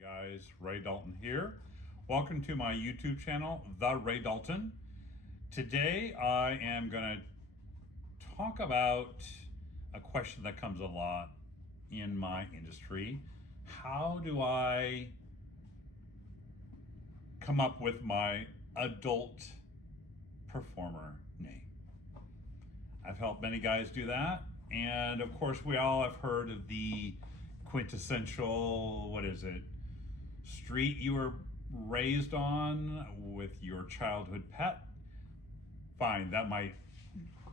Guys, Ray Dalton here. Welcome to my YouTube channel, The Ray Dalton. Today I am going to talk about a question that comes a lot in my industry. How do I come up with my adult performer name? I've helped many guys do that, and of course we all have heard of the quintessential, street you were raised on with your childhood pet. Fine, that might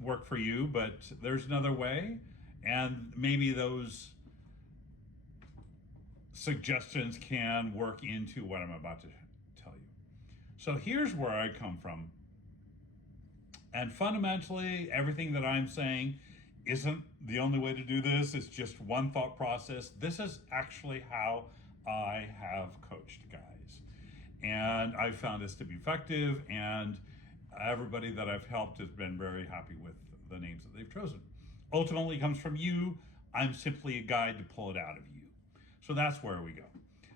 work for you, but there's another way, and maybe those suggestions can work into what I'm about to tell you. So here's where I come from. And fundamentally, everything that I'm saying isn't the only way to do this. It's just one thought process. This is actually how I have coached guys. And I've found this to be effective, and everybody that I've helped has been very happy with the names that they've chosen. Ultimately, it comes from you. I'm simply a guide to pull it out of you. So that's where we go.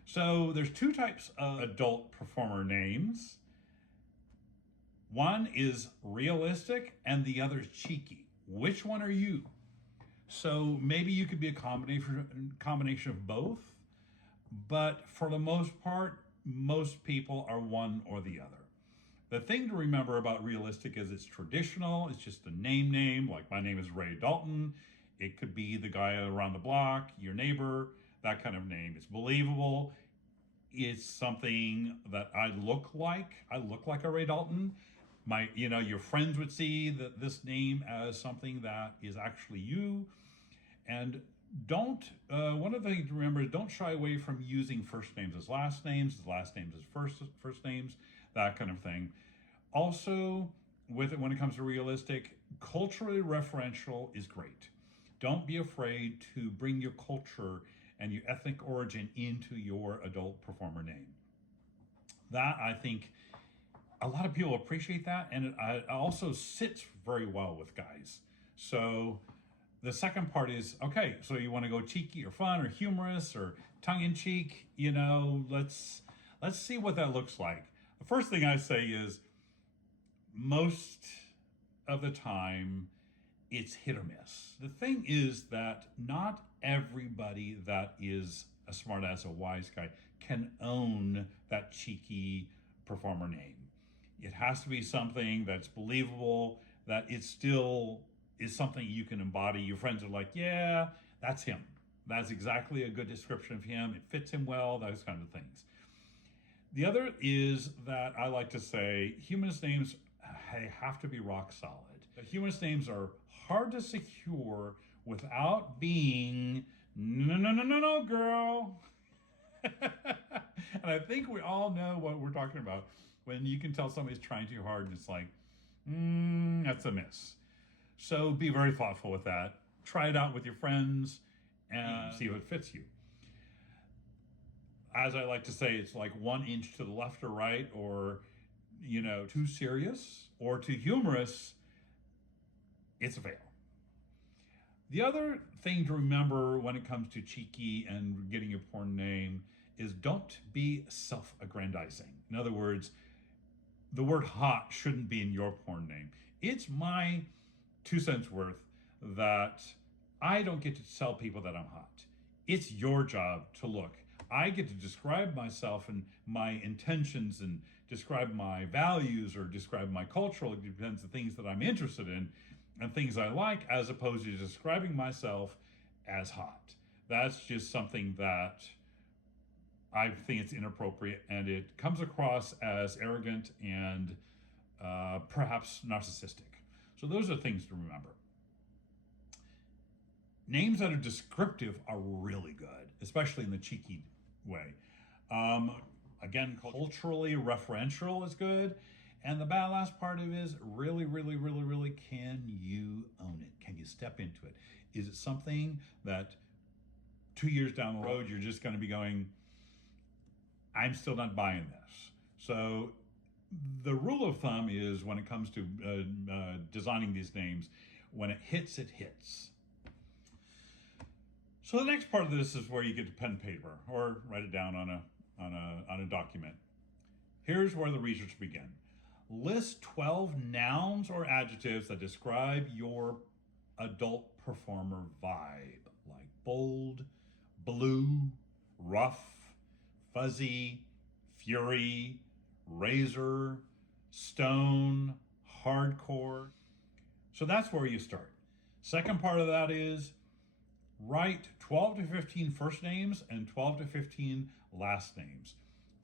So there's two types of adult performer names. One is realistic and the other is cheeky. Which one are you? So maybe you could be a combination of both, but for the most part, most people are one or the other. The thing to remember about realistic is it's traditional. It's just a name, like my name is Ray Dalton. It could be the guy around the block, your neighbor, that kind of name. It's believable. It's something that I look like. I look like a Ray Dalton. Your friends would see this name as something that is actually you. And one of the things to remember is don't shy away from using first names as last names as first names, that kind of thing. Also, when it comes to realistic, culturally referential is great. Don't be afraid to bring your culture and your ethnic origin into your adult performer name. That, I think, a lot of people appreciate that, and it also sits very well with guys. So the second part is, okay, so you want to go cheeky or fun or humorous or tongue-in-cheek, let's see what that looks like. The first thing I say is most of the time it's hit or miss. The thing is that not everybody that is a smartass, a wise guy, can own that cheeky performer name. It has to be something that's believable, that it still is something you can embody. Your friends are like, yeah, that's him. That's exactly a good description of him. It fits him well, those kind of things. The other is that I like to say humanist names, they have to be rock solid. Humanist names are hard to secure without being, no, girl. And I think we all know what we're talking about when you can tell somebody's trying too hard and it's like, that's a miss. So be very thoughtful with that. Try it out with your friends and see if it fits you. As I like to say, it's like 1 inch to the left or right, or, too serious or too humorous, it's a fail. The other thing to remember when it comes to cheeky and getting your porn name is don't be self-aggrandizing. In other words, the word hot shouldn't be in your porn name. It's my 2 cents worth that I don't get to tell people that I'm hot. It's your job to look. I get to describe myself and my intentions and describe my values or describe my cultural, it depends on the things that I'm interested in and things I like, as opposed to describing myself as hot. That's just something that I think it's inappropriate, and it comes across as arrogant and perhaps narcissistic. So those are things to remember. Names that are descriptive are really good, especially in the cheeky way. Again, culturally referential is good. And the last part of it is really, can you own it? Can you step into it? Is it something that 2 years down the road, you're just going to be going, I'm still not buying this? So the rule of thumb is when it comes to designing these names, when it hits, it hits. So the next part of this is where you get to pen and paper or write it down on a document. Here's where the research begins. List 12 nouns or adjectives that describe your adult performer vibe, like bold, blue, rough, fuzzy, fury, razor, stone, hardcore. So that's where you start. Second part of that is write 12 to 15 first names and 12 to 15 last names.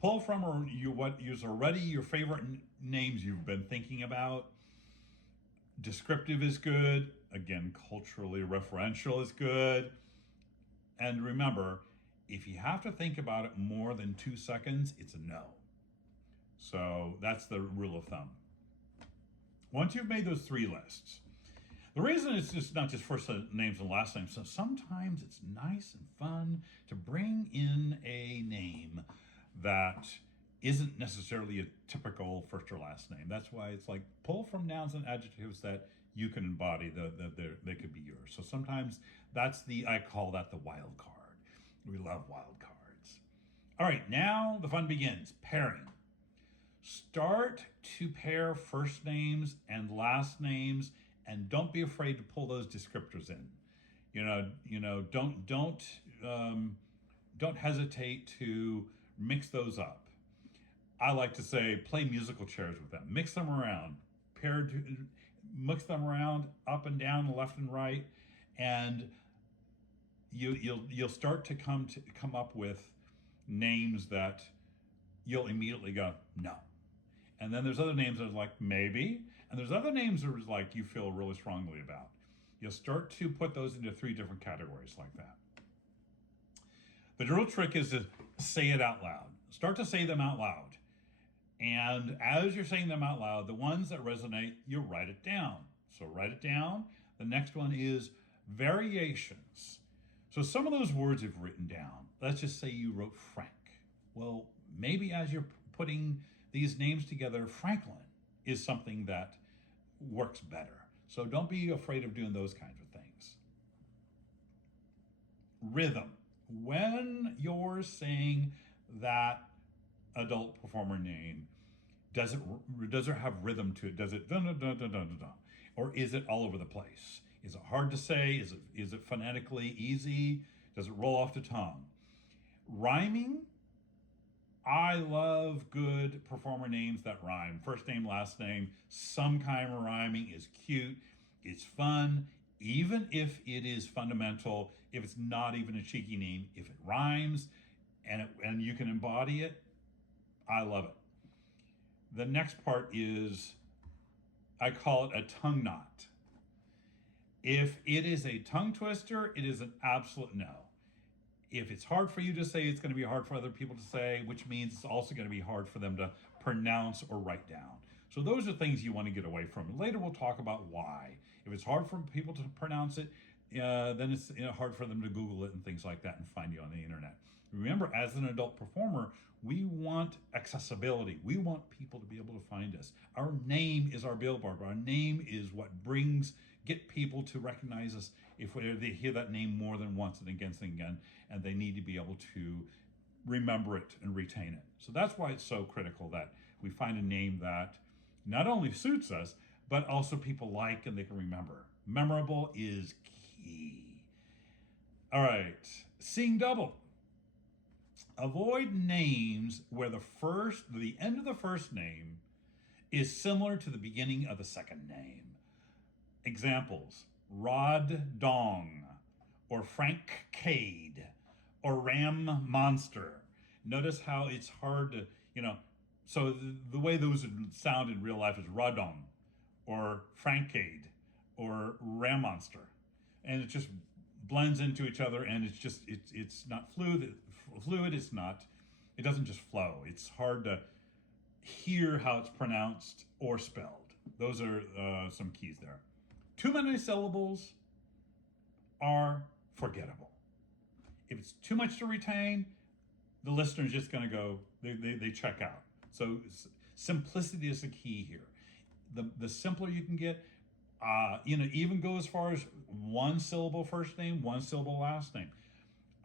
Pull from what is already your favorite names you've been thinking about. Descriptive is good. Again, culturally referential is good. And remember, if you have to think about it more than 2 seconds, it's a no. So that's the rule of thumb. Once you've made those 3 lists, the reason it's just not just first names and last names, so sometimes it's nice and fun to bring in a name that isn't necessarily a typical first or last name. That's why it's like pull from nouns and adjectives that you can embody, they could be yours. So sometimes I call that the wild card. We love wild cards. All right, now the fun begins. Pairing. Start to pair first names and last names, and don't be afraid to pull those descriptors in. Don't hesitate to mix those up. I like to say play musical chairs with them. Mix them around. Mix them around up and down, left and right, and you'll start to come up with names that you'll immediately go no. And then there's other names that are like maybe, and there's other names that are like you feel really strongly about. You'll start to put those into 3 different categories like that. The real trick is to say it out loud. Start to say them out loud. And as you're saying them out loud, the ones that resonate, you write it down. So write it down. The next one is variations. So some of those words you've written down, let's just say you wrote Frank. Well, maybe as you're putting these names together, Franklin is something that works better. So don't be afraid of doing those kinds of things. Rhythm. When you're saying that adult performer name, does it have rhythm to it? Does it dun dun dun dun dun dun, or is it all over the place? Is it hard to say? Is it phonetically easy? Does it roll off the tongue? Rhyming. I love good performer names that rhyme. First name, last name, some kind of rhyming is cute. It's fun, even if it is fundamental. If it's not even a cheeky name, if it rhymes and you can embody it, I love it. The next part is, I call it a tongue knot. If it is a tongue twister, it is an absolute no. If it's hard for you to say, it's going to be hard for other people to say, which means it's also going to be hard for them to pronounce or write down. So those are things you want to get away from. Later we'll talk about why. If it's hard for people to pronounce it, then it's hard for them to Google it and things like that and find you on the internet. Remember, as an adult performer, we want accessibility. We want people to be able to find us. Our name is our billboard. Our name is what get people to recognize us if they hear that name more than once and again, and they need to be able to remember it and retain it. So that's why it's so critical that we find a name that not only suits us, but also people like and they can remember. Memorable is key. All right, seeing double. Avoid names where the end of the first name is similar to the beginning of the second name. Examples: Rod Dong, or Frank Cade, or Ram Monster. Notice how it's hard to, so the way those would sound in real life is Rod Dong, or Frank Cade, or Ram Monster. And it just blends into each other, and it's not fluid, it doesn't just flow. It's hard to hear how it's pronounced or spelled. Those are some keys there. Too many syllables are forgettable. If it's too much to retain, the listener's just going to go, they check out. So simplicity is the key here. The simpler you can get, even go as far as 1 syllable first name, 1 syllable last name.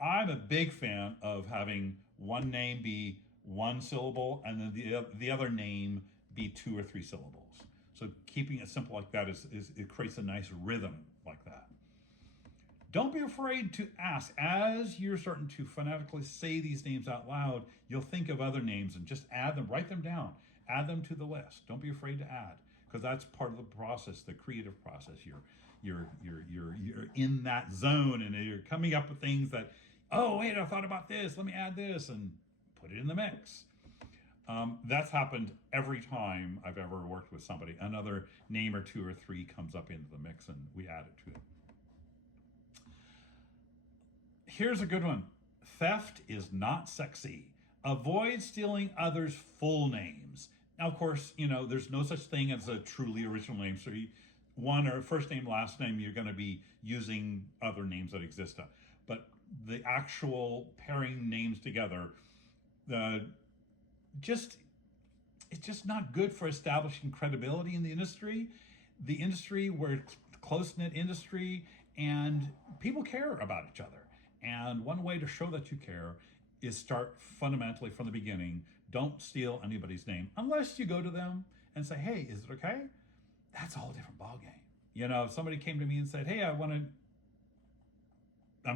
I'm a big fan of having one name be one syllable and then the other name be 2 or 3 syllables. So keeping it simple like that is it creates a nice rhythm like that. Don't be afraid to ask. As you're starting to phonetically say these names out loud, you'll think of other names and just add them, write them down, add them to the list. Don't be afraid to add, because that's part of the process, the creative process. You're in that zone and you're coming up with things that, oh wait, I thought about this. Let me add this and put it in the mix. That's happened every time I've ever worked with somebody. Another name or 2 or 3 comes up into the mix and we add it to it. Here's a good one. Theft is not sexy. Avoid stealing others' full names. Now, of course, there's no such thing as a truly original name. So one or first name, last name, you're going to be using other names that exist. But the actual pairing names together, it's just not good for establishing credibility in the industry. The industry, where it's a close-knit industry and people care about each other. And one way to show that you care is start fundamentally from the beginning. Don't steal anybody's name unless you go to them and say, hey, is it okay? That's a whole different ballgame. If somebody came to me and said, hey, I'm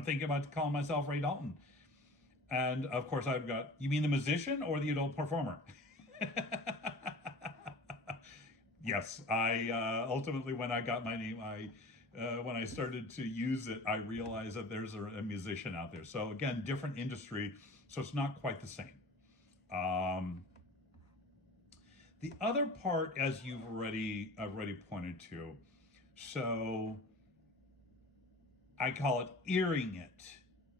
thinking about calling myself Ray Dalton. And of course I've got, you mean the musician or the adult performer? Yes, I ultimately, when I got my name, when I started to use it, I realized that there's a musician out there. So again, different industry, so it's not quite the same. The other part, as you've already pointed to, so I call it earing it.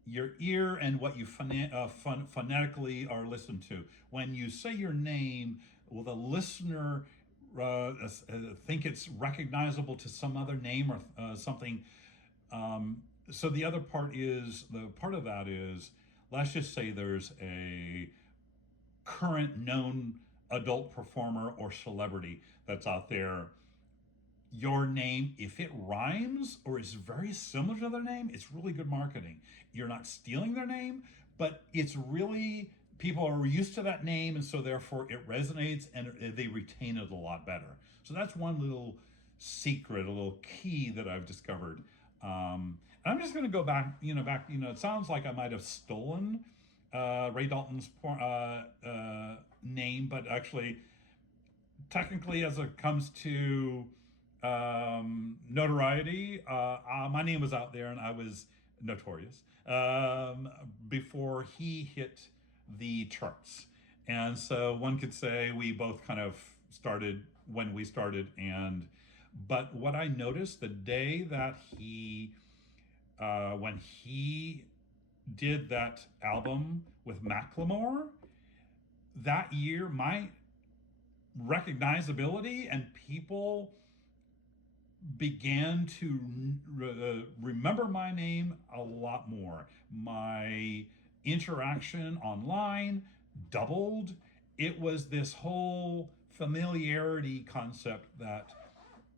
Your ear and what you phonetically are listened to. When you say your name, will the listener think it's recognizable to some other name or something? So the other part of that is, let's just say there's a current known adult performer or celebrity that's out there. Your name, if it rhymes or is very similar to their name, it's really good marketing. You're not stealing their name, but it's really, people are used to that name, and so therefore it resonates and they retain it a lot better. So that's one little secret, a little key that I've discovered. And I'm just going to go back. It sounds like I might have stolen Ray Dalton's name, but actually, technically, as it comes to notoriety, my name was out there and I was notorious before he hit the charts. And so one could say we both kind of started when we started. But what I noticed the day that when he did that album with Macklemore, that year, my recognizability and people began to remember my name a lot more. My interaction online doubled. It was this whole familiarity concept that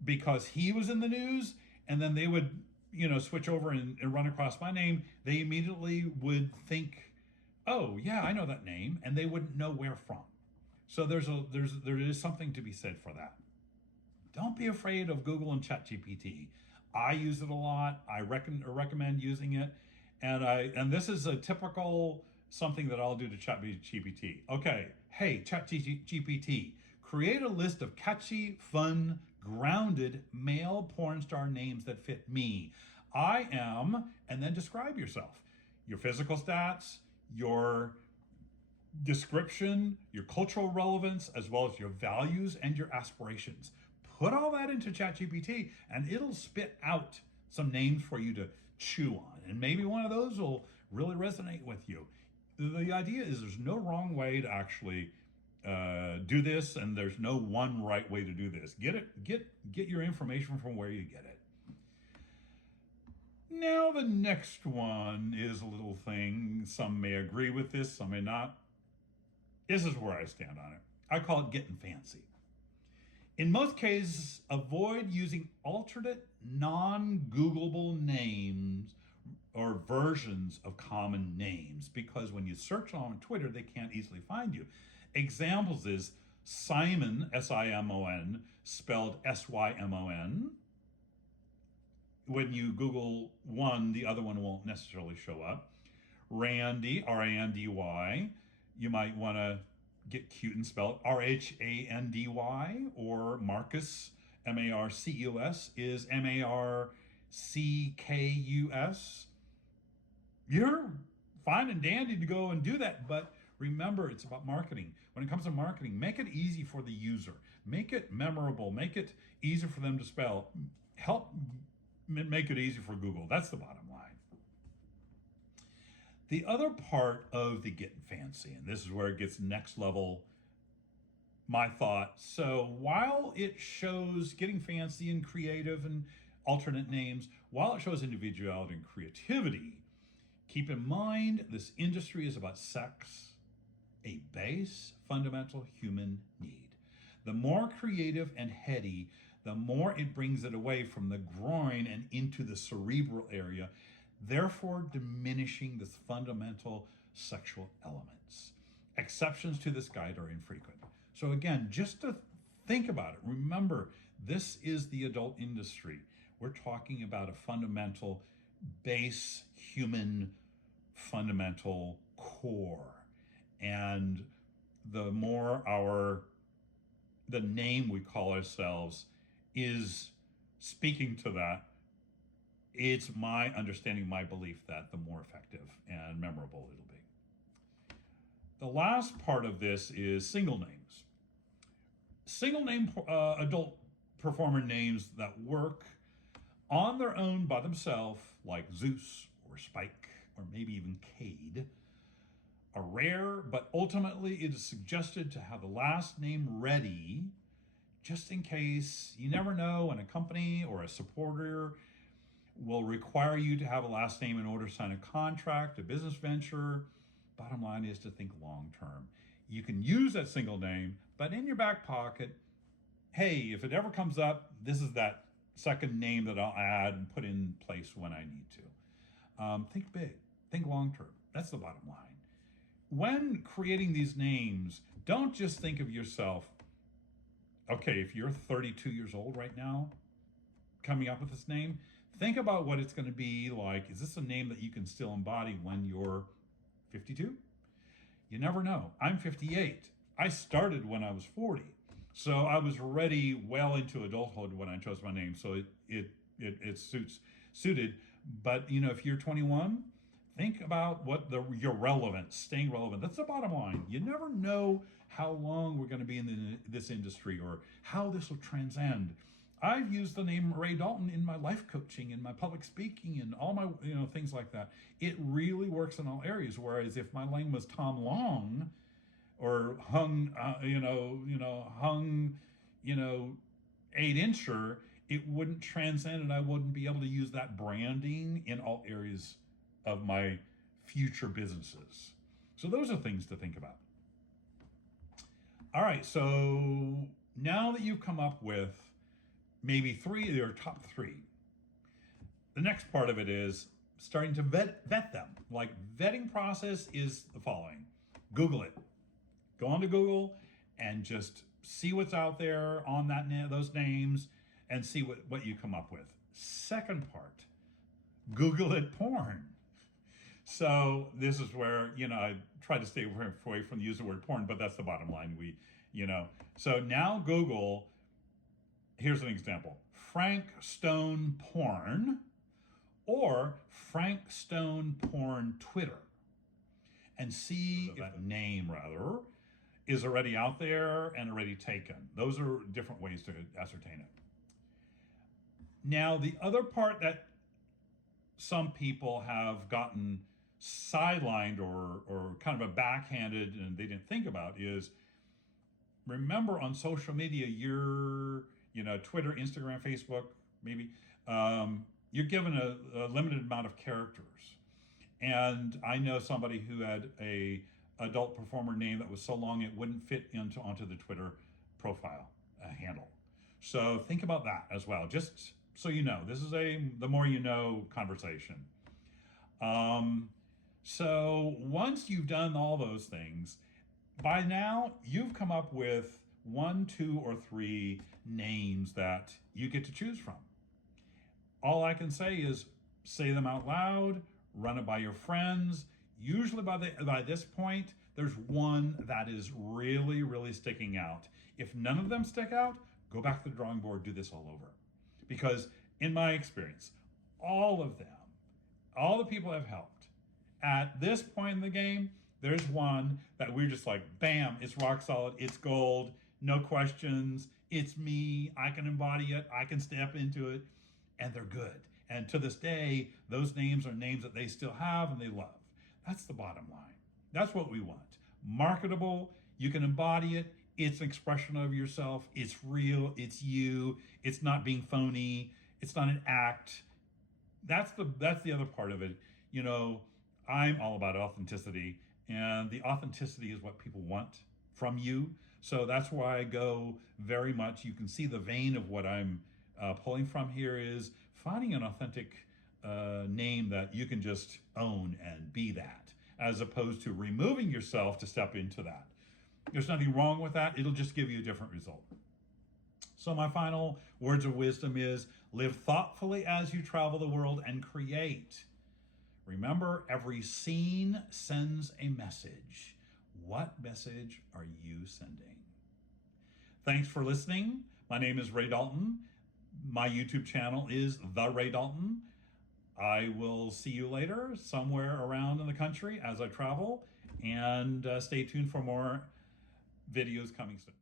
because he was in the news and then they would, switch over and run across my name, they immediately would think, oh yeah, I know that name, and they wouldn't know where from. So there is something to be said for that. Don't be afraid of Google and ChatGPT. I use it a lot. I recommend using it. And this is a typical something that I'll do to ChatGPT. Okay, hey, ChatGPT, create a list of catchy, fun, grounded male porn star names that fit me. I am, and then describe yourself. Your physical stats, your description, your cultural relevance, as well as your values and your aspirations. Put all that into ChatGPT and it'll spit out some names for you to chew on. And maybe one of those will really resonate with you. The idea is there's no wrong way to actually do this, and there's no one right way to do this. Get your information from where you get it. Now the next one is a little thing. Some may agree with this, some may not. This is where I stand on it. I call it getting fancy. In most cases, avoid using alternate non-Googleable names or versions of common names, because when you search on Twitter, they can't easily find you. Examples is Simon, S-I-M-O-N, spelled S-Y-M-O-N. When you Google one, the other one won't necessarily show up. Randy, R-A-N-D-Y. You might want to get cute and spell it R-H-A-N-D-Y. Or Marcus, M-A-R-C-U-S, is M-A-R-C-K-U-S. You're fine and dandy to go and do that, but remember, it's about marketing. When it comes to marketing, make it easy for the user. Make it memorable. Make it easy for them to spell. Help make it easy for Google. That's the bottom line. The other part of the getting fancy, and this is where it gets next level, my thought. So while it shows getting fancy and creative and alternate names, while it shows individuality and creativity, keep in mind this industry is about sex, a base fundamental human need. The more creative and heady, the more it brings it away from the groin and into the cerebral area, therefore diminishing the fundamental sexual elements. Exceptions to this guide are infrequent. So again, just to think about it, remember, this is the adult industry. We're talking about a fundamental base human fundamental core. And the more the name we call ourselves is speaking to that, it's my understanding, my belief that the more effective and memorable it'll be. The last part of this is single names. Single name adult performer names that work on their own by themselves, like Zeus or Spike or maybe even Cade, are rare, but ultimately it is suggested to have the last name ready just in case. You never know when a company or a supporter will require you to have a last name in order to sign a contract, a business venture. Bottom line is to think long term. You can use that single name, but in your back pocket, hey, if it ever comes up, this is that second name that I'll add and put in place when I need to. Think big, think long term. That's the bottom line. When creating these names, don't just think of yourself, okay, if you're 32 years old right now, coming up with this name, think about what it's going to be like. Is this a name that you can still embody when you're 52? You never know. I'm 58. I started when I was 40. So I was already well into adulthood when I chose my name. So it suited. But you know, if you're 21, think about what your relevance, staying relevant. That's the bottom line. You never know how long we're going to be in this industry or how this will transcend. I've used the name Ray Dalton in my life coaching, in my public speaking, and all my things like that. It really works in all areas. Whereas if my name was Tom Long, or hung 8-incher, it wouldn't transcend, and I wouldn't be able to use that branding in all areas of my future businesses. So those are things to think about. All right, so now that you've come up with maybe three of your top three, the next part of it is starting to vet them. Like, vetting process is the following. Google it. Go onto Google and just see what's out there on those names and see what you come up with. Second part, Google it porn. So this is where, I try to stay away from the use of the word porn, but that's the bottom line. So now Google, here's an example, Frank Stone porn or Frank Stone porn Twitter, and see if that name is already out there and already taken. Those are different ways to ascertain it. Now, the other part that some people have gotten sidelined or kind of a backhanded and they didn't think about is, remember on social media, Twitter, Instagram, Facebook, maybe, you're given a limited amount of characters. And I know somebody who had a adult performer name that was so long it wouldn't fit onto the Twitter profile handle. So think about that as well, just so you know. This is the more you know conversation. So once you've done all those things, by now you've come up with 1, 2, or 3 names that you get to choose from. All I can say is say them out loud, run it by your friends. Usually by this point, there's one that is really, really sticking out. If none of them stick out, go back to the drawing board, do this all over. Because in my experience, all of them, all the people I've helped, at this point in the game, there's one that we're just like, bam, it's rock solid, it's gold, no questions, it's me, I can embody it, I can step into it, and they're good. And to this day, those names are names that they still have and they love. That's the bottom line. That's what we want. Marketable, you can embody it, it's an expression of yourself, it's real, it's you, it's not being phony, it's not an act. That's the other part of it. You know, I'm all about authenticity, and the authenticity is what people want from you. So that's why I go very much, you can see the vein of what I'm pulling from here is finding an authentic name that you can just own and be that, as opposed to removing yourself to step into that. There's nothing wrong with that. It'll just give you a different result. So my final words of wisdom is live thoughtfully as you travel the world and create. Remember, every scene sends a message. What message are you sending? Thanks for listening. My name is Ray Dalton. My YouTube channel is The Ray Dalton. I will see you later somewhere around in the country as I travel, and stay tuned for more videos coming soon.